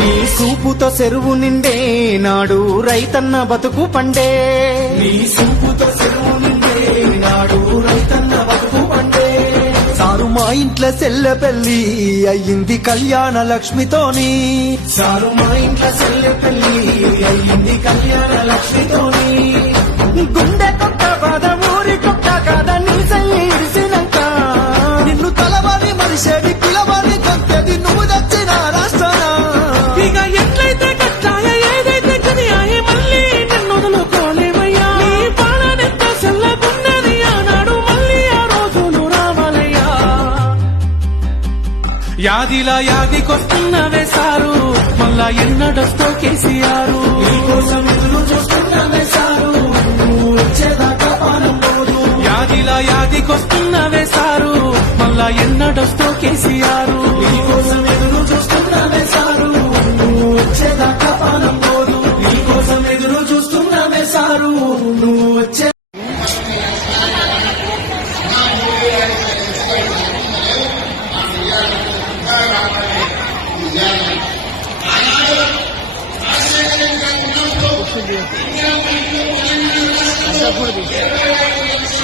నీ సూపుతో చెరువు నిండే నాడు రైతన్న బతుకు పండే. నీ సూపుతో చెరువు నిండే నాడు రైతన్న బతుకు పండే. సారు మా ఇంట్లో సెల్లె పెళ్లి అయ్యింది కళ్యాణ లక్ష్మితోని. సారు మా ఇంట్లో సెల్లె పెళ్లి అయ్యింది కళ్యాణ లక్ష్మితోని. గుండె కొట్ట బాధ ఊరి కొట్ట కాద నీ సల్లి ఇరిసినాక నిన్ను తలవారి మనిషేది పిలవారి కంటేది నువ్వు దచ్చిన రాష్ట్రాన. ఇక ఎట్లయితే కట్టాయ ఏదైతే కనియాయ మళ్ళీ నన్ను వదులుకోలేవయ్యా. నీ పాలనెంత సెల్లగున్నది ఆనాడు మళ్ళీ ఆ రోజులు రావాలయ్యా. యాదిలా యాదికొస్తున్నవే సారు మళ్ళా ఎన్నడొస్తో కేసీఆర్. నీకోసం ఎదురు చూస్తున్నవే సారు వచ్చేదాకా పానం పోదు. యాదిలా యాదికొస్తున్నవే సారు మళ్ళా ఎన్నడొస్తో కేసీఆర్. నీకోసం ఎదురు చూస్తున్నవే సారు వచ్చేదాకా పానం పోదు. నీకోసం ఎదురు చూస్తున్నవే సారు నువ్వు వచ్చే. Gracias.